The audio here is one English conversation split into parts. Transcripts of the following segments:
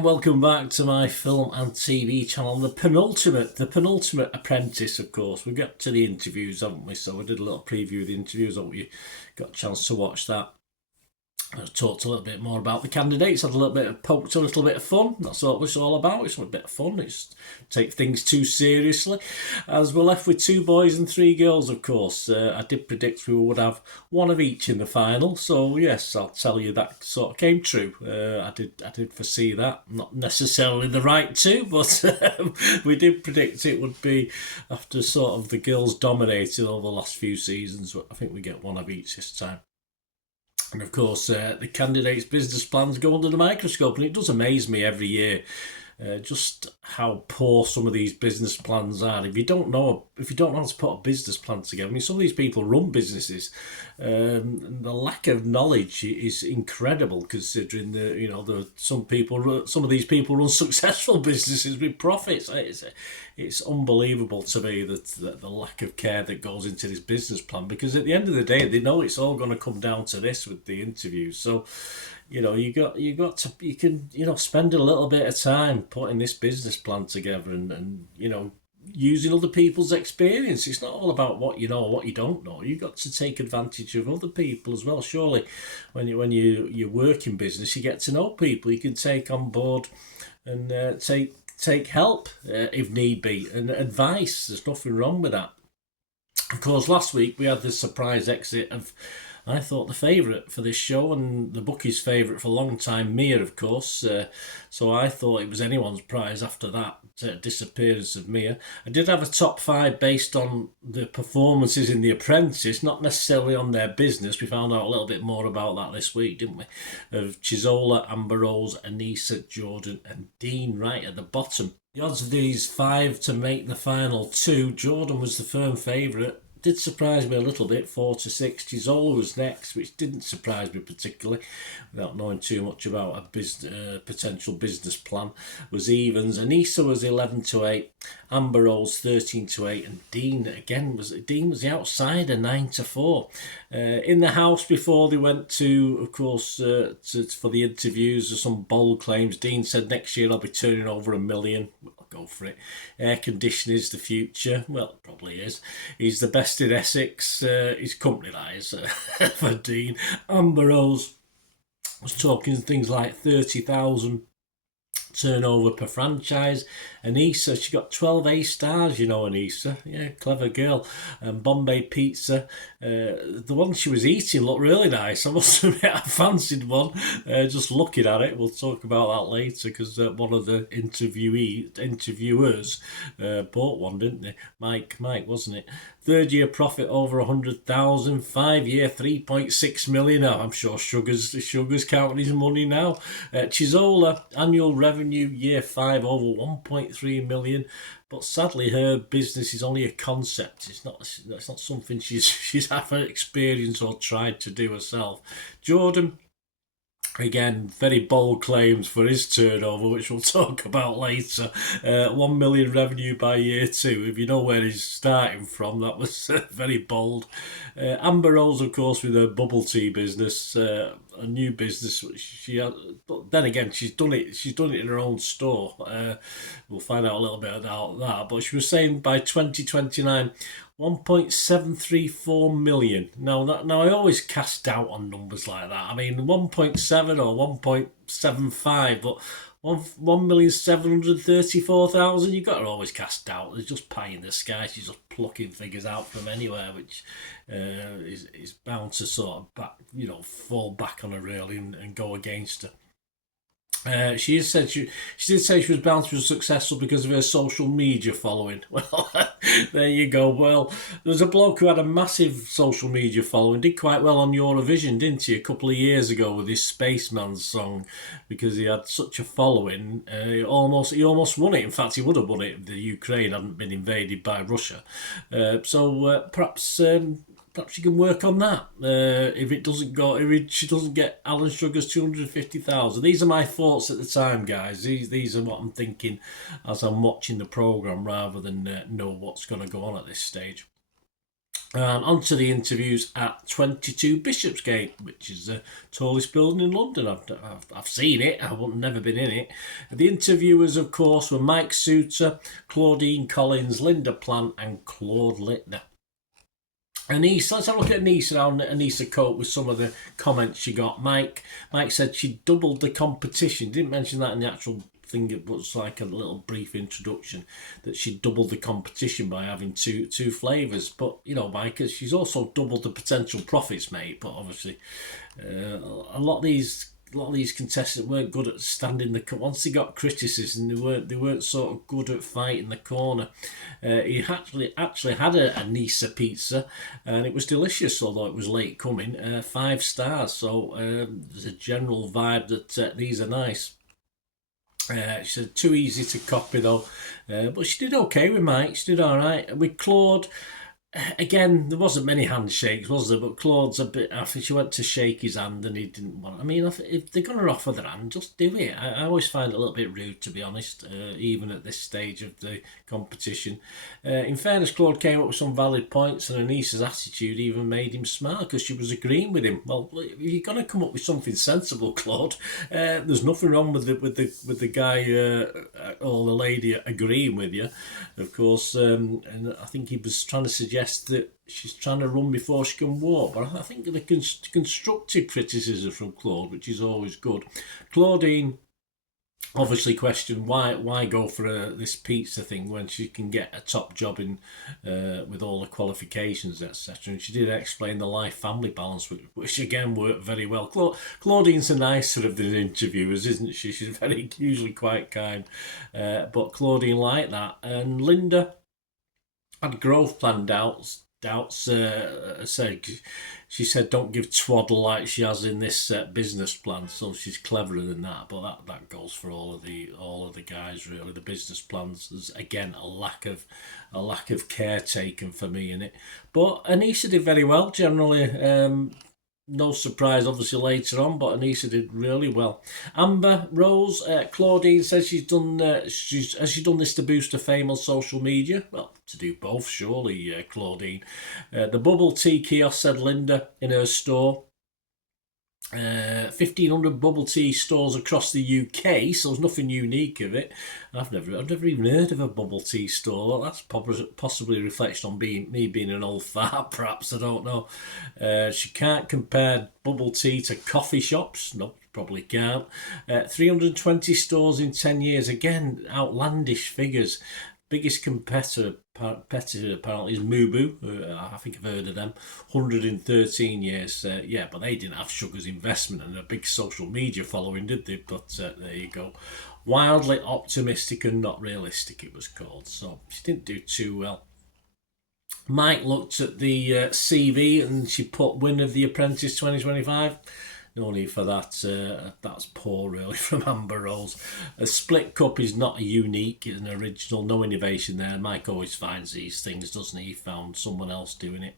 and welcome back to my film and TV channel, the penultimate Apprentice, of course. We got to the interviews, haven't we? So we did a little preview of the interviews. I hope you got a chance to watch that. I talked a little bit more about the candidates, had poked a little bit of fun. That's what it's all about. It's a bit of fun. It's take things too seriously. As we're left with 2 boys and 3 girls, of course. I did predict we would have one of each in the final. So yes, I'll tell you that sort of came true. I did foresee that. Not necessarily the right 2, but we did predict it would be after sort of the girls dominated over the last few seasons. I think we get one of each this time. And of course, the candidates' business plans go under the microscope, and it does amaze me every year just how poor some of these business plans are. If you don't know how to put a business plan together, I mean, some of these people run businesses. The lack of knowledge is incredible, considering some of these people run successful businesses with profits. It's unbelievable to me that the lack of care that goes into this business plan, because at the end of the day, they know it's all going to come down to this with the interviews. So, you can spend a little bit of time putting this business plan together and using other people's experience. It's not all about what you know or what you don't know. You've got to take advantage of other people as well. Surely, when you work in business, you get to know people. You can take on board and take help if need be, and advice. There's nothing wrong with that. Of course, last week we had the surprise exit of, I thought, the favourite for this show, and the bookie's favourite for a long time, Mia, of course. So I thought it was anyone's prize after that disappearance of Mia. I did have a top 5 based on the performances in The Apprentice, not necessarily on their business. We found out a little bit more about that this week, didn't we? Of Chizola, Amber Rose, Anissa, Jordan and Dean right at the bottom. The odds of these 5 to make the final 2, Jordan was the firm favourite. Did surprise me a little bit, 4-6. Chizola was next, which didn't surprise me particularly, without knowing too much about a potential business plan. Was evens. Anissa was 11-8, Amber Rose 13-8, and Dean was the outsider, 9-4. In the house before they went to, of course, for the interviews, some bold claims. Dean said next year I'll be turning over $1 million. Go for it. Air conditioning is the future. Well, it probably is. He's the best in Essex. His company, that is, for Dean. Amber Rose was talking things like 30,000 turnover per franchise. Anissa, she got 12 A-stars, Anissa. Yeah, clever girl. And Bombay Pizza, the one she was eating looked really nice. I must admit, I fancied one, just looking at it. We'll talk about that later, because one of the interviewers bought one, didn't they? Mike, wasn't it? 3rd year profit over 100,000, 5-year 3.6 million. Oh, I'm sure Sugar's counting his money now. Chizola, annual revenue year 5 over 1.3 million, but sadly her business is only a concept. It's not something she's ever experienced or tried to do herself. Jordan, again, very bold claims for his turnover, which we'll talk about later. 1 million revenue by year 2. If you know where he's starting from, that was very bold. Amber Rose, of course, with her bubble tea business, a new business which she had, but then again, she's done it in her own store. We'll find out a little bit about that. But she was saying by 2029, 1.734 million. Now I always cast doubt on numbers like that. I mean, 1.7 or 1.75, but 1,734,000, you've got to always cast doubt. There's just pie in the sky. She's just plucking figures out from anywhere, which is bound to sort of fall back on her really and go against her. She did say she was bound to be successful because of her social media following. Well, there you go. Well, there's a bloke who had a massive social media following, did quite well on Eurovision, didn't he, a couple of years ago with his Spaceman song, because he had such a following. He almost won it. In fact, he would have won it if the Ukraine hadn't been invaded by Russia. So perhaps she can work on that. If she doesn't get Alan Sugar's 250,000. These are my thoughts at the time, guys. These are what I'm thinking as I'm watching the programme, rather than know what's going to go on at this stage. And onto the interviews at 22 Bishopsgate, which is the tallest building in London. I've seen it, I've never been in it. The interviewers, of course, were Mike Souter, Claudine Collins, Linda Plant, and Claude Littner. Anissa, let's have a look at Anissa, how Anissa coped with some of the comments she got. Mike said she doubled the competition. Didn't mention that in the actual thing, it was like a little brief introduction, that she doubled the competition by having two flavours. But you know, Mike, she's also doubled the potential profits, mate. But obviously, a lot of these contestants weren't good at standing the. Once they got criticism, they weren't sort of good at fighting the corner. He actually had a Nisa pizza, and it was delicious, although it was late coming. 5 stars. So there's a general vibe that these are nice. She said too easy to copy though, but she did okay with Mike. She did all right with Claude. Again, there wasn't many handshakes, was there? But Claude's a bit. I think she went to shake his hand and he didn't want. I mean, if they're going to offer their hand, just do it. I always find it a little bit rude, to be honest, even at this stage of the competition. In fairness, Claude came up with some valid points, and Anissa's attitude even made him smile because she was agreeing with him. Well, if you're going to come up with something sensible, Claude, there's nothing wrong with the guy or the lady agreeing with you, of course. And I think he was trying to suggest that she's trying to run before she can walk. But I think the constructive criticism from Claude, which is always good. Claudine obviously questioned why go for this pizza thing when she can get a top job in with all the qualifications, etc. And she did explain the life family balance, which again worked very well. Claudine's a nicer of the interviewers, isn't she? She's usually quite kind, but Claudine liked that. And Linda had growth plan doubts. She said, "Don't give twaddle like she has in this business plan." So she's cleverer than that. But that goes for all of the guys really. The business plans, there's again a lack of care taken for me in it. But Anisha did very well generally. No surprise, obviously, later on, but Anissa did really well. Amber Rose, Claudine says has she done this to boost her fame on social media? Well, to do both, surely, Claudine. The bubble tea kiosk, said Linda, in her store. 1,500 bubble tea stores across the UK, so there's nothing unique of it. I've never even heard of a bubble tea store. Well, that's possibly a reflection on me being an old fart, perhaps. I don't know. She can't compare bubble tea to coffee shops. No, probably can't. 320 stores in 10 years. Again, outlandish figures. Biggest competitor apparently is Mubu. I think I've heard of them. 113 years. Yeah, but they didn't have Sugar's investment and a big social media following, did they? But there you go. Wildly optimistic and not realistic, it was called. So she didn't do too well. Mike looked at the CV and she put winner of the Apprentice 2025. No need for that. That's poor, really, from Amber Rose. A split cup is not unique, it's an original, no innovation there. Mike always finds these things, doesn't he? He found someone else doing it.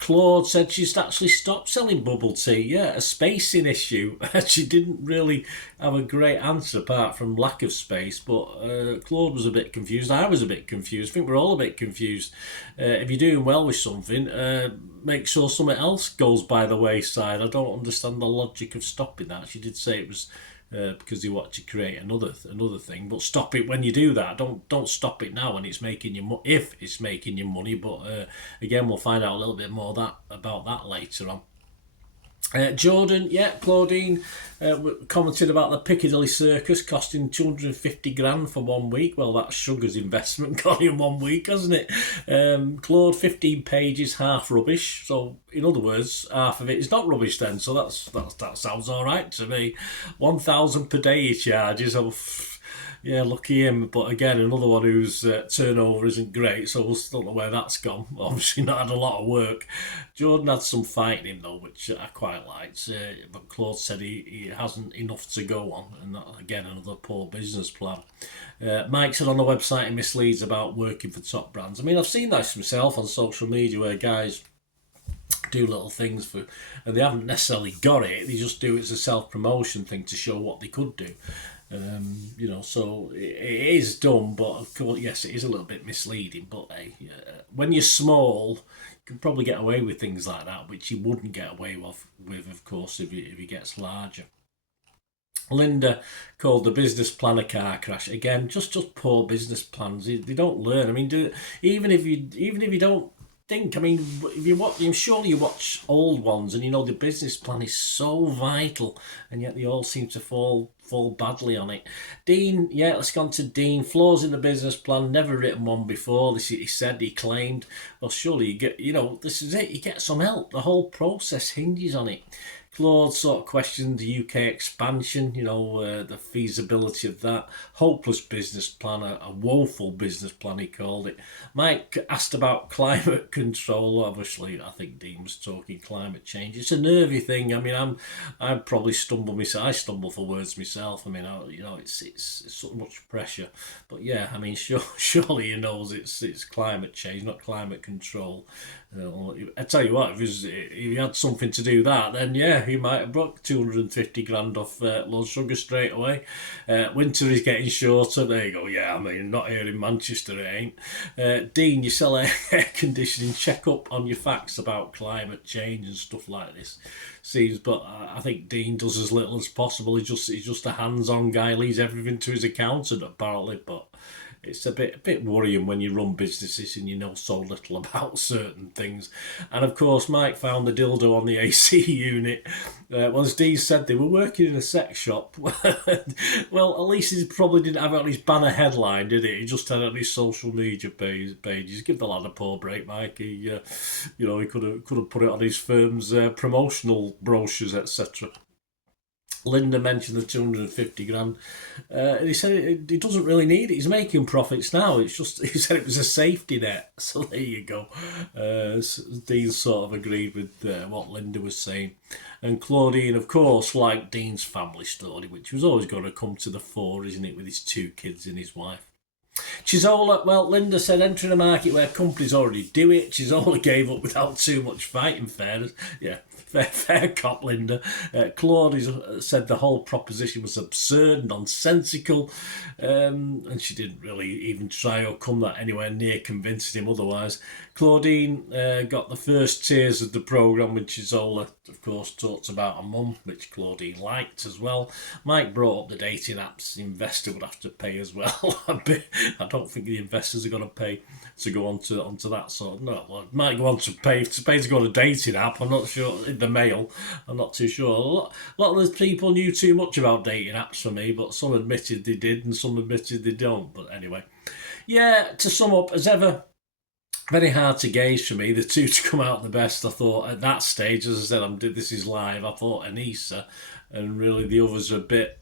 Claude said she's actually stopped selling bubble tea. Yeah, a spacing issue. She didn't really have a great answer apart from lack of space, but Claude was a bit confused. I was a bit confused. I think we're all a bit confused. If you're doing well with something, make sure something else goes by the wayside. I don't understand the logic of stopping that. She did say it was because they want to create another thing, but stop it when you do that. Don't stop it now when it's making you if it's making you money. But again, we'll find out a little bit more about that later on. Jordan, Claudine commented about the Piccadilly Circus costing 250 grand for 1 week. Well, that's Sugar's investment gone in 1 week, hasn't it? Claude, 15 pages, half rubbish. So, in other words, half of it is not rubbish then. So that sounds all right to me. 1,000 per day he charges. Yeah, lucky him. But again, another one whose turnover isn't great, so we'll still know where that's gone. Obviously not had a lot of work. Jordan had some fight in him, though, which I quite liked. But Claude said he hasn't enough to go on. And that, again, another poor business plan. Mike said on the website he misleads about working for top brands. I mean, I've seen that myself on social media where guys do little things and they haven't necessarily got it. They just do it as a self-promotion thing to show what they could do. So it is done, but of course, yes, it is a little bit misleading. But hey, when you're small, can probably get away with things like that, which he wouldn't get away with of course, if he gets larger. Linda called the business plan a car crash. Again, just poor business plans. They don't learn. I mean, even if you don't think. I mean, if you watch, I'm sure you watch old ones, and you know the business plan is so vital, and yet they all seem to fall badly on it. Dean, yeah, let's go on to Dean. Flaws in the business plan. Never written one before. This he claimed. Well, surely you get. This is it. You get some help. The whole process hinges on it. Claude sort of questioned the UK expansion, the feasibility of that. Hopeless business plan, a woeful business plan, he called it. Mike asked about climate control. Obviously, I think Dean was talking climate change. It's a nervy thing. I mean, I probably stumble myself. I stumble for words myself. I mean, it's so much pressure. But yeah, I mean, surely he knows it's climate change, not climate control. I tell you what, if he had something to do that, then yeah, he might have brought 250 grand off Lord Sugar straight away. Winter is getting shorter. There you go. Yeah, I mean, not here in Manchester, it ain't. Dean, you sell air conditioning. Check up on your facts about climate change and stuff like this. But I think Dean does as little as possible. He's just a hands-on guy. Leaves everything to his accountant, apparently, but. It's a bit worrying when you run businesses and you know so little about certain things. And of course, Mike found the dildo on the AC unit. Well, as Dee said, they were working in a sex shop. Well, at least he probably didn't have it on his banner headline, did he? He just had it on his social media pages. Give the lad a poor break, Mike. He could have put it on his firm's promotional brochures, etc. Linda mentioned the 250 grand. And he said he doesn't really need it. He's making profits now. It's just, he said it was a safety net. So there you go. Dean sort of agreed with what Linda was saying. And Claudine, of course, liked Dean's family story, which was always going to come to the fore, isn't it, with his 2 kids and his wife. Chisola, well, Linda said entering a market where companies already do it. Chisola gave up without too much fight, in fairness. Yeah, fair cop, Linda. Claude said the whole proposition was absurd, nonsensical, and she didn't really even try or come that anywhere near convincing him otherwise. Claudine got the first tears of the programme when Chisola, of course, talked about a mum, which Claudine liked as well. Mike brought up the dating apps the investor would have to pay as well. I don't think the investors are going to pay to go onto that sort of... No, well, might go on to pay to go on a dating app. I'm not sure. In the mail, I'm not too sure. A lot of those people knew too much about dating apps for me, but some admitted they did and some admitted they don't. But anyway, yeah, to sum up, as ever, very hard to gauge for me. The two to come out the best, I thought, at that stage, as I said, this is live, I thought Anissa, and really the others are a bit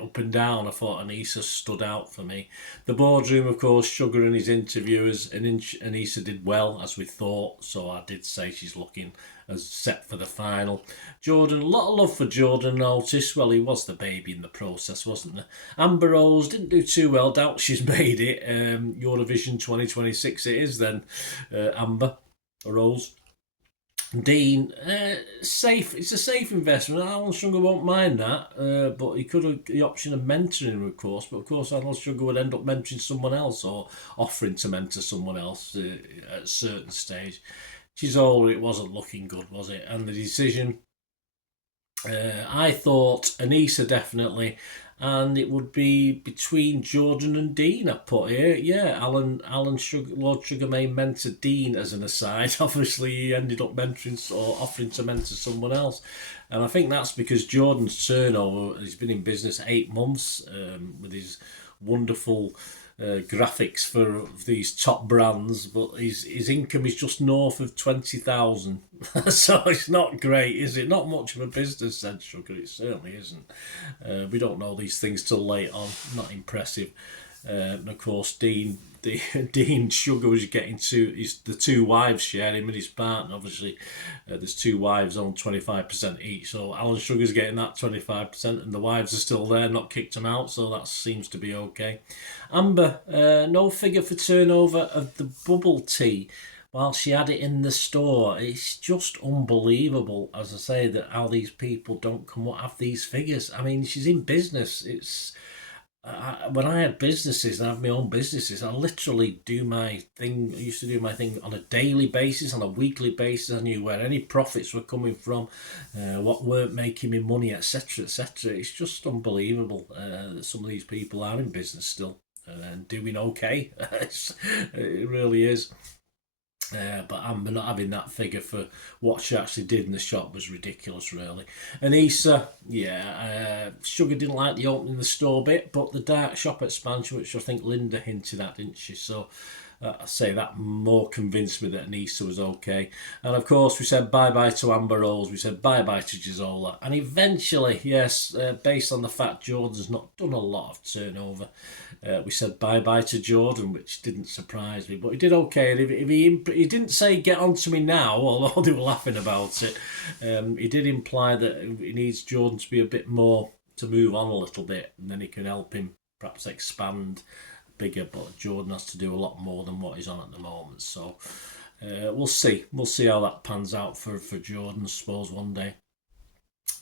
up and down. I thought Anissa stood out for me. The boardroom, of course, Sugar and his interviewers, and Anissa did well, as we thought, so I did say she's looking as set for the final. Jordan, a lot of love for Jordan, notice. Well, he was the baby in the process, wasn't there? Amber Rose didn't do too well. Doubt she's made it. Eurovision 2026 it is then, Amber Rose. Dean, safe. It's a safe investment. Alan Sugar won't mind that, but he could have the option of mentoring, of course. But of course, Alan Sugar would end up mentoring someone else or offering to mentor someone else at a certain stage. Chisola, it wasn't looking good, was it? And the decision, I thought Anissa definitely, and it would be between Jordan and Dean, I put here. Yeah, Alan Sugar, Lord Sugar May mentor Dean as an aside. Obviously, he ended up mentoring or offering to mentor someone else. And I think that's because Jordan's turnover, he's been in business 8 months with his wonderful graphics for these top brands, but his income is just north of 20,000. So it's not great, is it? Not much of a business, said Sugar. It certainly isn't. We don't know these things till late on. Not impressive. And of course, Dean Sugar was getting the 2 wives share him and his partner. Obviously, there's 2 wives on 25% each. So Alan Sugar's getting that 25%, and the wives are still there, not kicked him out. So that seems to be okay. Amber, no figure for turnover of the bubble tea while she had it in the store. It's just unbelievable, as I say, that how these people don't have these figures. I mean, she's in business. when I had businesses and I have my own businesses, I literally do my thing. I used to do my thing on a daily basis, on a weekly basis. I knew where any profits were coming from, what weren't making me money, etc., etc. It's just unbelievable that some of these people are in business still and doing okay. It really is. But I'm not having that figure for what she actually did in the shop was ridiculous, really. And Issa, yeah, Sugar didn't like the opening the store bit, but the dark shop expansion, which I think Linda hinted at, didn't she? So I say that more convinced me that Anissa was okay. And of course, we said bye bye to Amber Rose, we said bye bye to Gisola, and eventually, yes, based on the fact Jordan's not done a lot of turnover, we said bye bye to Jordan, which didn't surprise me, but he did okay. And if he didn't say get on to me now, although they were laughing about it, he did imply that he needs Jordan to be a bit more to move on a little bit, and then he can help him perhaps expand bigger. But Jordan has to do a lot more than what he's on at the moment. So we'll see. We'll see how that pans out for Jordan, I suppose, one day.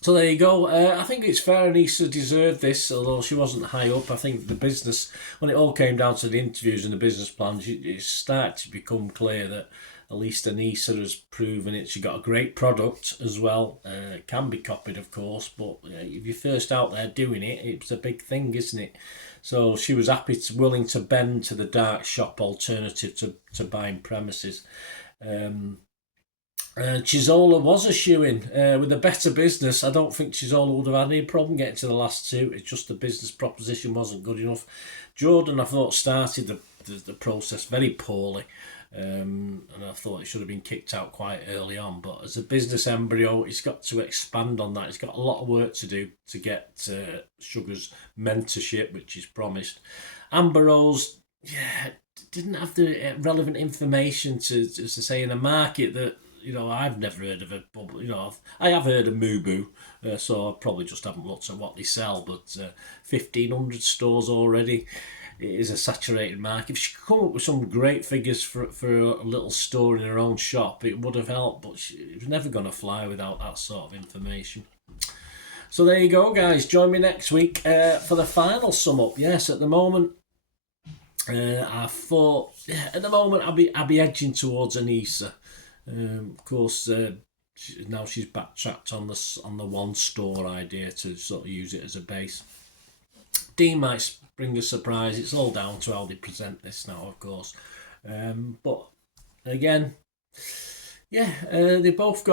So there you go. I think it's fair Anissa deserved this, although she wasn't high up. I think the business, when it all came down to the interviews and the business plans, it started to become clear that at least Anissa has proven it. She got a great product as well. It can be copied, of course, but if you're first out there doing it, it's a big thing, isn't it? So she was willing to bend to the dark shop alternative to buying premises. Chisola was a shoe-in with a better business. I don't think Chisola would have had any problem getting to the last two. It's just the business proposition wasn't good enough. Jordan, I thought, started the process very poorly, and I thought it should have been kicked out quite early on. But as a business embryo, he's got to expand on that. He's got a lot of work to do to get Sugar's mentorship, which is promised. Amber Rose, yeah, didn't have the relevant information to say in a market that I've never heard of a bubble. I have heard of Mubu, so I probably just haven't looked at what they sell. But 1,500 stores already, it is a saturated market. If she could come up with some great figures for a little store in her own shop, it would have helped. But it was never going to fly without that sort of information. So there you go, guys. Join me next week for the final sum up. Yes, at the moment. I thought at the moment I'll be edging towards Anissa. Of course, now she's backtracked on the one store idea to sort of use it as a base. Dean might bring a surprise. It's all down to how they present this now, of course. But again, yeah, they're both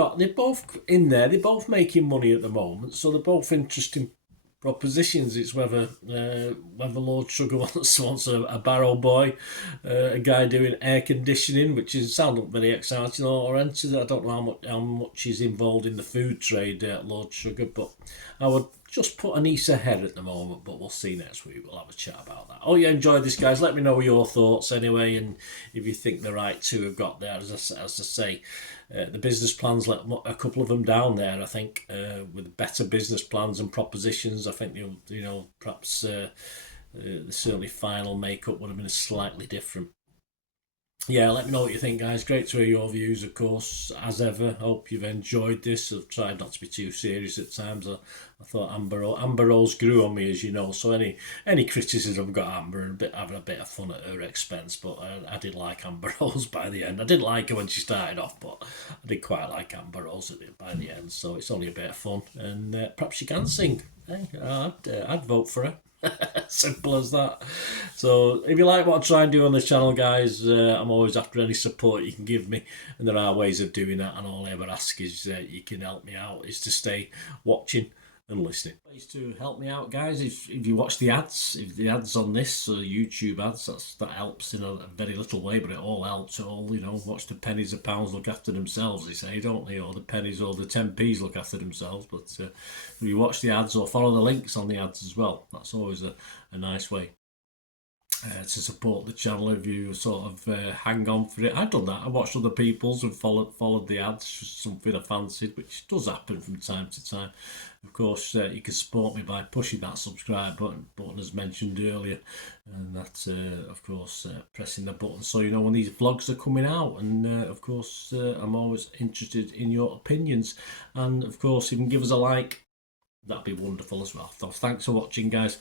in there. They're both making money at the moment, so they're both interesting propositions. It's whether Lord Sugar wants a barrow boy, a guy doing air conditioning, which is sounding very exciting, or enter. I don't know how much he's involved in the food trade, Lord Sugar, but I would just put Anissa ahead at the moment. But we'll see next week. We'll have a chat about that. Oh, you enjoyed this, guys. Let me know your thoughts anyway, and if you think the right two have got there. As I say. The business plans let a couple of them down there. I think with better business plans and propositions, I think perhaps the certainly final makeup would have been slightly different. Yeah, let me know what you think, guys. Great to hear your views, of course, as ever. Hope you've enjoyed this. I've tried not to be too serious at times. I thought Amber Rose grew on me, as you know. So any criticism I've got Amber and having a bit of fun at her expense. But I did like Amber Rose by the end. I didn't like her when she started off, but I did quite like Amber Rose by the end. So it's only a bit of fun, and perhaps she can sing. I'd vote for her. Simple as that. So if you like what I try and do on the channel, guys, I'm always after any support you can give me, and there are ways of doing that, and all I ever ask is you can help me out is to stay watching and listening. Ways to help me out, guys, if you watch the ads, if the ads on this YouTube ads, that helps in a very little way, but it all helps. It all, watch the pennies, the pounds look after themselves, they say, don't they? Or the pennies or the 10p's look after themselves. But if you watch the ads or follow the links on the ads as well, that's always a nice way to support the channel. If you sort of hang on for it, I've done that. I watched other people's and followed the ads, just something I fancied, which does happen from time to time. Of course, you can support me by pushing that subscribe button as mentioned earlier, and that's of course pressing the button so you know when these vlogs are coming out. And of course, I'm always interested in your opinions, and of course, if you can give us a like, that'd be wonderful as well. So thanks for watching, guys.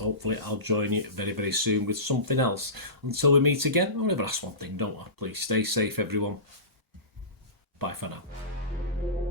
hopefully I'll join you very, very soon with something else. Until we meet again, I'll never ask one thing, don't I? Please stay safe, everyone. Bye for now.